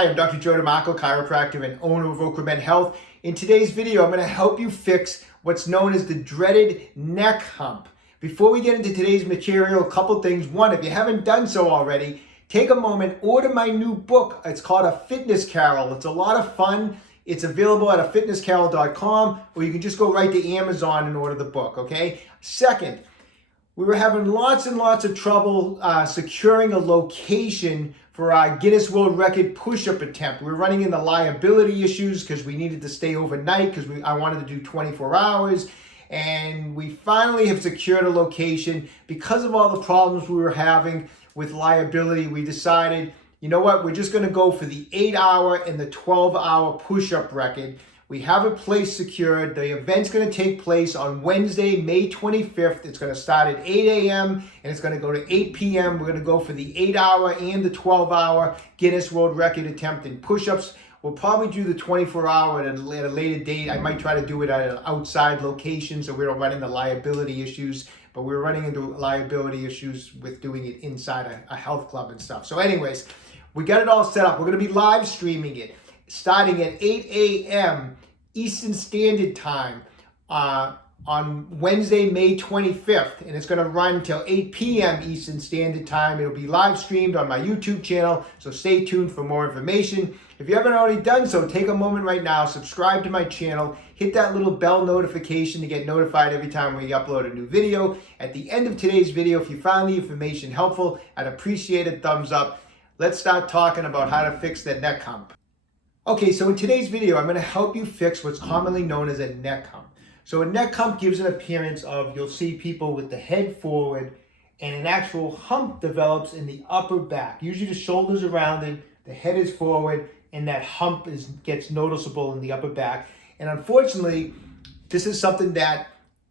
Hi, I'm Dr. Joe DeMarco, chiropractor and owner of OcraMed Health. In today's video, I'm going to help you fix what's known as the dreaded neck hump. Before we get into today's material, a couple things. One, if you haven't done so already, take a moment, order my new book. It's called A Fitness Carol. It's a lot of fun. It's available at afitnesscarol.com, or you can just go right to Amazon and order the book, okay? Second, we were having lots and lots of trouble securing a location for our Guinness World Record push-up attempt. We were running into liability issues because we needed to stay overnight because I wanted to do 24 hours. And we finally have secured a location. Because of all the problems we were having with liability, we decided, you know what, we're just going to go for the 8-hour and the 12-hour push-up record. We have a place secured. The event's going to take place on Wednesday, May 25th. It's going to start at 8 a.m. and it's going to go to 8 p.m. We're going to go for the 8-hour and the 12-hour Guinness World Record attempt in push-ups. We'll probably do the 24-hour at a later date. I might try to do it at an outside location so we don't run into liability issues. But we're running into liability issues with doing it inside a health club and stuff. So anyways, we got it all set up. We're going to be live streaming it starting at 8 a.m. Eastern Standard Time on Wednesday, May 25th. And it's going to run until 8 p.m. Eastern Standard Time. It'll be live streamed on my YouTube channel, so stay tuned for more information. If you haven't already done so, take a moment right now, subscribe to my channel, hit that little bell notification to get notified every time we upload a new video. At the end of today's video, if you found the information helpful, I'd appreciate a thumbs up. Let's start talking about how to fix that neck hump. Okay, so in today's video, I'm going to help you fix what's commonly known as a neck hump. So a neck hump gives an appearance of, you'll see people with the head forward, and an actual hump develops in the upper back. Usually the shoulders are rounded, the head is forward, and that hump gets noticeable in the upper back. And unfortunately, this is something that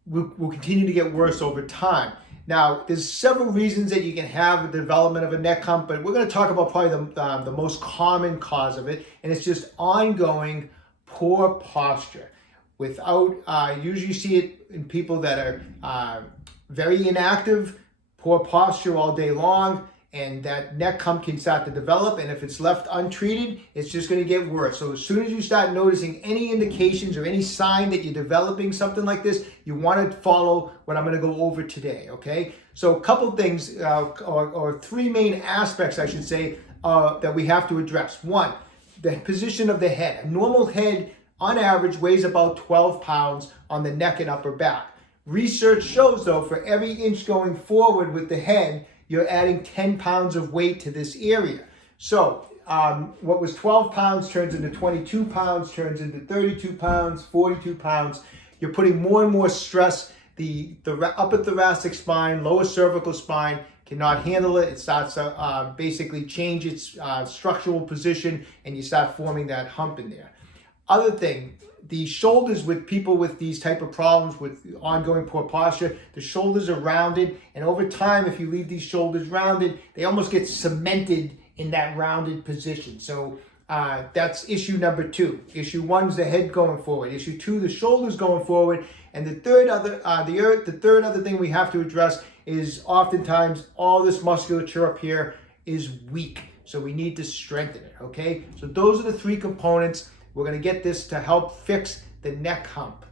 will continue to get worse over time. Now, there's several reasons that you can have a development of a neck hump, but we're going to talk about probably the most common cause of it, and it's just ongoing poor posture. Usually you see it in people that are very inactive, poor posture all day long, and that neck hump can start to develop, and if it's left untreated, it's just going to get worse. So as soon as you start noticing any indications or any sign that you're developing something like this, you want to follow what I'm going to go over today, okay? So a couple things, or three main aspects, I should say, that we have to address. One, the position of the head. A normal head, on average, weighs about 12 pounds on the neck and upper back. Research shows, though, for every inch going forward with the head, you're adding 10 pounds of weight to this area. So what was 12 pounds turns into 22 pounds, turns into 32 pounds, 42 pounds. You're putting more and more stress. The upper thoracic spine, lower cervical spine cannot handle it. It starts to basically change its structural position, and you start forming that hump in there. Other thing, the shoulders with people with these type of problems with ongoing poor posture, the shoulders are rounded, and over time, if you leave these shoulders rounded, they almost get cemented in that rounded position. So that's issue number 2. Issue 1 is the head going forward. Issue 2, the shoulders going forward. And the third other thing we have to address is oftentimes all this musculature up here is weak. So we need to strengthen it, okay? So those are the 3 components. We're going to get this to help fix the neck hump.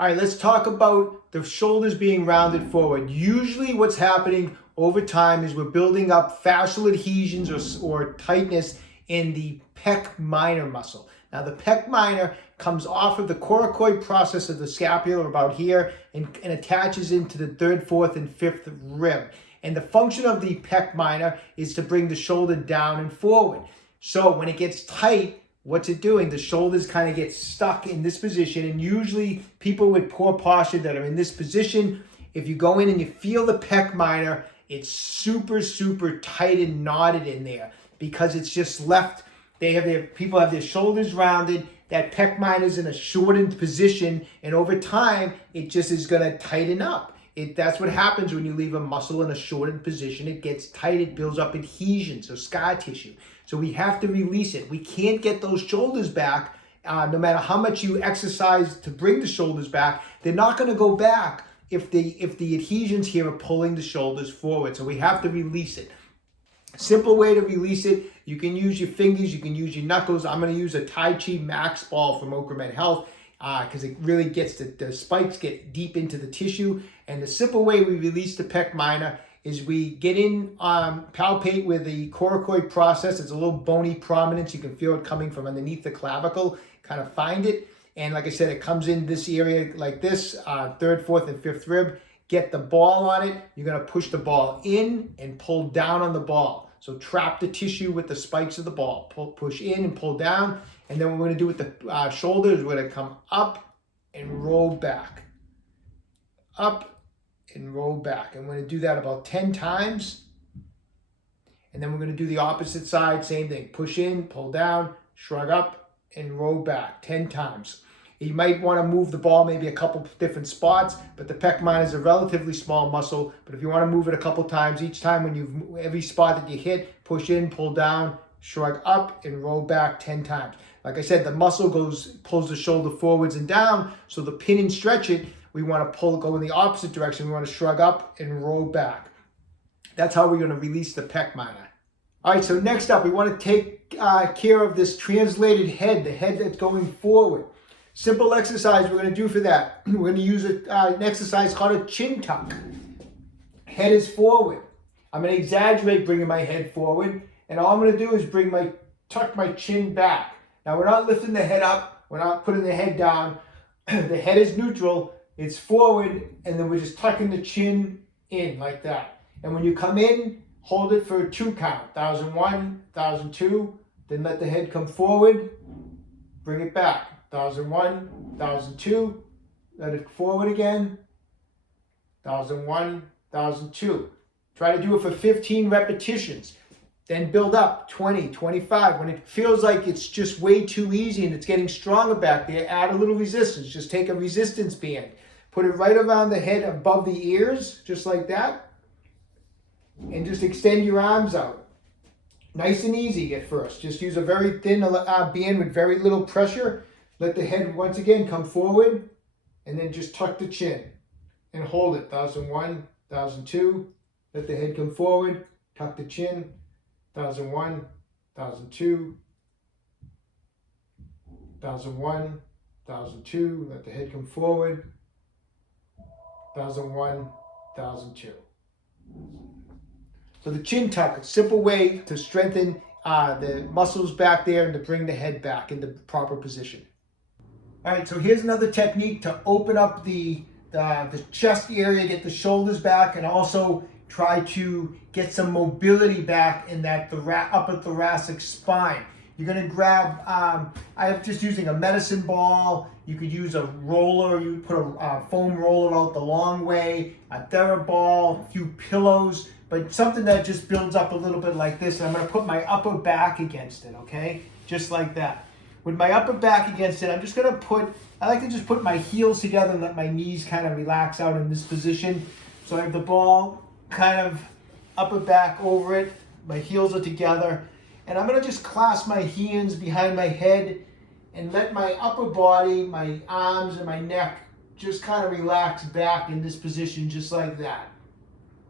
All right, let's talk about the shoulders being rounded forward. Usually what's happening over time is we're building up fascial adhesions or tightness in the pec minor muscle. Now the pec minor comes off of the coracoid process of the scapula about here and attaches into the 3rd, 4th, and 5th rib. And the function of the pec minor is to bring the shoulder down and forward. So when it gets tight, what's it doing? The shoulders kind of get stuck in this position, and usually people with poor posture that are in this position, if you go in and you feel the pec minor, it's super, super tight and knotted in there because it's just left. People have their shoulders rounded, that pec minor is in a shortened position, and over time, it just is going to tighten up. That's what happens when you leave a muscle in a shortened position. It gets tight, it builds up adhesion, so scar tissue. So we have to release it. We can't get those shoulders back. No matter how much you exercise to bring the shoulders back, they're not going to go back if the adhesions here are pulling the shoulders forward. So we have to release it. Simple way to release it. You can use your fingers, you can use your knuckles. I'm going to use a Tai Chi Max ball from OcraMed Health because it really gets the spikes get deep into the tissue. And the simple way we release the pec minor is we get in, palpate where the coracoid process. It's a little bony prominence. You can feel it coming from underneath the clavicle. Kind of find it. And like I said, it comes in this area like this, third, fourth, and fifth rib. Get the ball on it. You're going to push the ball in and pull down on the ball. So trap the tissue with the spikes of the ball. Push in and pull down. And then what we're going to do with the shoulders, we're going to come up and roll back. Up and roll back. And we're going to do that about 10 times. And then we're going to do the opposite side. Same thing. Push in, pull down, shrug up, and roll back 10 times. You might want to move the ball maybe a couple different spots, but the pec minor is a relatively small muscle. But if you want to move it a couple times, each time when every spot that you hit, push in, pull down, shrug up, and roll back 10 times. Like I said, the muscle pulls the shoulder forwards and down. So the pin and stretch it, we want to go in the opposite direction. We want to shrug up and roll back. That's how we're going to release the pec minor. All right, so next up, we want to take care of this translated head, the head that's going forward. Simple exercise we're going to do for that. We're going to use an exercise called a chin tuck. Head is forward. I'm going to exaggerate bringing my head forward. And all I'm going to do is tuck my chin back. Now, we're not lifting the head up. We're not putting the head down. The head is neutral. It's forward. And then we're just tucking the chin in like that. And when you come in, hold it for a 2 count. 1001, 1002. Then let the head come forward. Bring it back. 1001, 1002, let it forward again, 1001, 1002. Try to do it for 15 repetitions. Then build up 20, 25. When it feels like it's just way too easy and it's getting stronger back there, add a little resistance. Just take a resistance band. Put it right around the head above the ears, just like that. And just extend your arms out. Nice and easy at first. Just use a very thin band with very little pressure. Let the head once again come forward and then just tuck the chin and hold it. 1001, 1002. Let the head come forward, tuck the chin. 1001, 1002. 1001, 1002. Let the head come forward. 1001, 1002. So the chin tuck, a simple way to strengthen the muscles back there and to bring the head back into proper position. All right, so here's another technique to open up the chest area, get the shoulders back, and also try to get some mobility back in that upper thoracic spine. You're going to grab, I'm just using a medicine ball. You could use a roller. You put a foam roller out the long way, a TheraBall, a few pillows, but something that just builds up a little bit like this. And I'm going to put my upper back against it, okay? Just like that. With my upper back against it, I'm just going to I like to just put my heels together and let my knees kind of relax out in this position. So I have the ball kind of upper back over it. My heels are together. And I'm going to just clasp my hands behind my head and let my upper body, my arms and my neck just kind of relax back in this position just like that.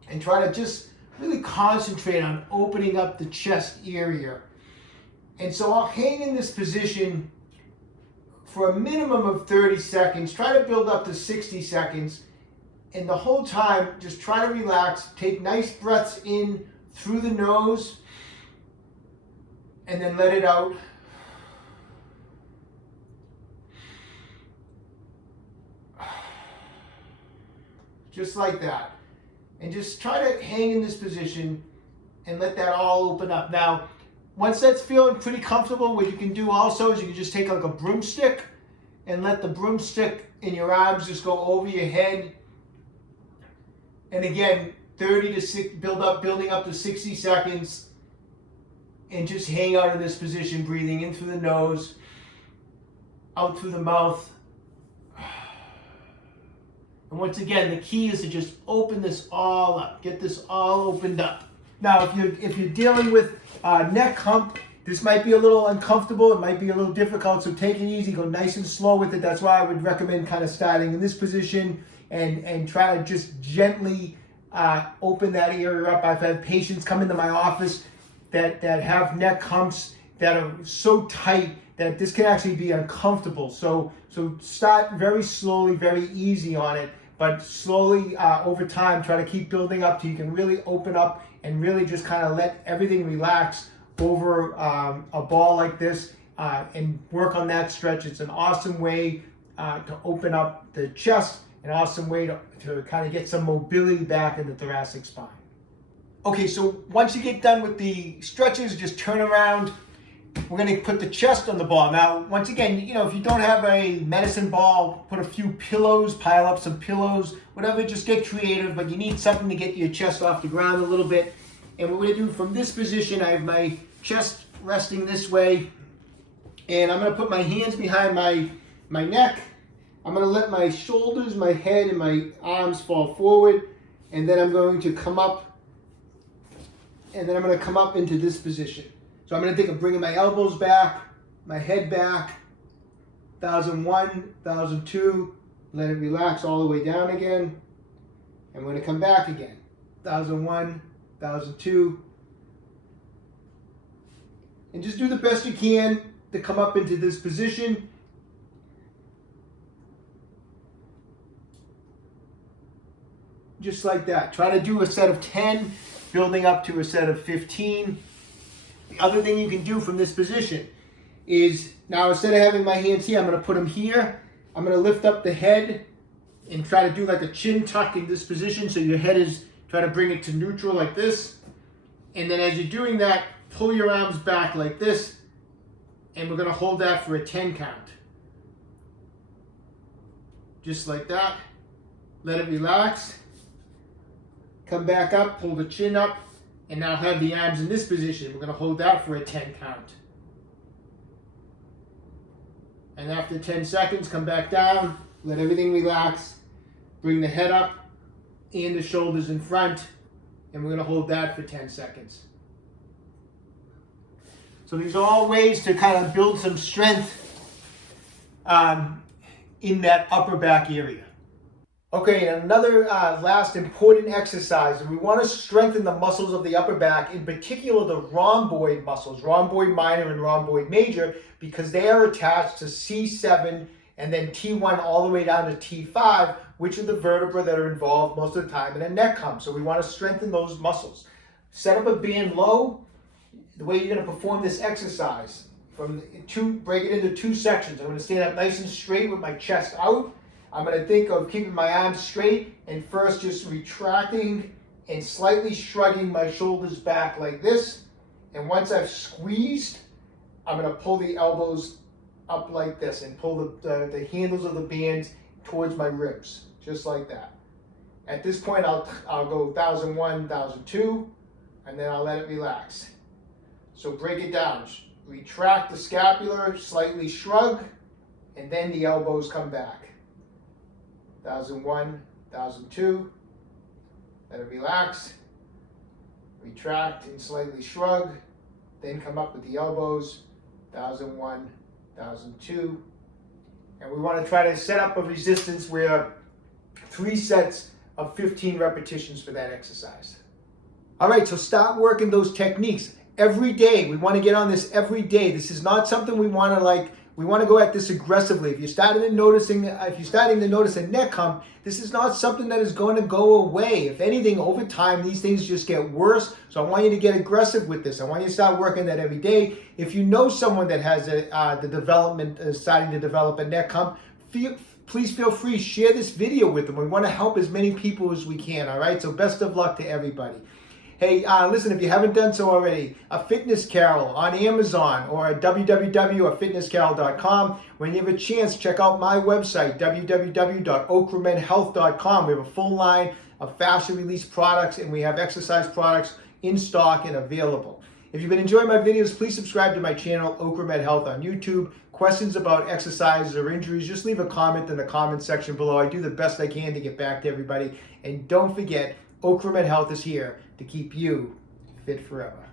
And try to just really concentrate on opening up the chest area. And so I'll hang in this position for a minimum of 30 seconds. Try to build up to 60 seconds. And the whole time, just try to relax. Take nice breaths in through the nose. And then let it out. Just like that. And just try to hang in this position and let that all open up. Now, once that's feeling pretty comfortable, what you can do also is you can just take like a broomstick and let the broomstick in your arms just go over your head. And again, building up to 60 seconds. And just hang out in this position, breathing in through the nose, out through the mouth. And once again, the key is to just open this all up. Get this all opened up. Now, if you're dealing with neck hump, this might be a little uncomfortable. It might be a little difficult. So take it easy. Go nice and slow with it. That's why I would recommend kind of starting in this position and try to just gently open that area up. I've had patients come into my office that have neck humps that are so tight that this can actually be uncomfortable. So start very slowly, very easy on it, but slowly over time, try to keep building up till you can really open up and really just kind of let everything relax over a ball like this and work on that stretch. It's an awesome way to open up the chest, an awesome way to kind of get some mobility back in the thoracic spine. Okay, so once you get done with the stretches, just turn around. We're going to put the chest on the ball. Now, once again, if you don't have a medicine ball, put a few pillows, pile up some pillows, whatever, just get creative, but you need something to get your chest off the ground a little bit. And what we're going to do from this position, I have my chest resting this way, and I'm going to put my hands behind my neck. I'm going to let my shoulders, my head, and my arms fall forward, and then I'm going to come up, and then I'm going to come up into this position. So I'm going to think of bringing my elbows back, my head back, 1001, 1002, let it relax all the way down again. And we're going to come back again, 1001, 1002. And just do the best you can to come up into this position. Just like that. Try to do a set of 10, building up to a set of 15. The other thing you can do from this position is, now instead of having my hands here, I'm going to put them here. I'm going to lift up the head and try to do like a chin tuck in this position. So your head is, try to bring it to neutral like this. And then as you're doing that, pull your arms back like this. And we're going to hold that for a 10 count. Just like that. Let it relax. Come back up, pull the chin up. And now have the arms in this position. We're going to hold that for a 10 count. And after 10 seconds, come back down. Let everything relax. Bring the head up and the shoulders in front. And we're going to hold that for 10 seconds. So these are all ways to kind of build some strength in that upper back area. Okay, and another last important exercise. We want to strengthen the muscles of the upper back, in particular the rhomboid muscles, rhomboid minor and rhomboid major, because they are attached to C7 and then T1 all the way down to T5, which are the vertebrae that are involved most of the time in a neck hump. So we want to strengthen those muscles. Set up a band low. The way you're going to perform this exercise, break it into two sections. I'm going to stand up nice and straight with my chest out. I'm going to think of keeping my arms straight and first just retracting and slightly shrugging my shoulders back like this. And once I've squeezed, I'm going to pull the elbows up like this and pull the handles of the bands towards my ribs, just like that. At this point, I'll go 1001, 1002, and then I'll let it relax. So break it down. Retract the scapular, slightly shrug, and then the elbows come back. 1001, 1002, let it relax, retract and slightly shrug, then come up with the elbows, 1001, 1002, and we want to try to set up a resistance where 3 sets of 15 repetitions for that exercise. All right, so start working those techniques every day. We want to get on this every day. This is not something we want to we want to go at this aggressively. If you're starting to notice a neck hump, this is not something that is going to go away. If anything, over time, these things just get worse. So I want you to get aggressive with this. I want you to start working that every day. If you know someone that has starting to develop a neck hump, please feel free, share this video with them. We want to help as many people as we can, all right? So best of luck to everybody. Hey, listen, if you haven't done so already, a fitness carol on Amazon or at www.fitnesscarol.com. When you have a chance, check out my website, www.OcraMedHealth.com. We have a full line of fascial release products, and we have exercise products in stock and available. If you've been enjoying my videos, please subscribe to my channel, OcraMed Health on YouTube. Questions about exercises or injuries, just leave a comment in the comment section below. I do the best I can to get back to everybody. And don't forget, OcraMed Health is here to keep you fit forever.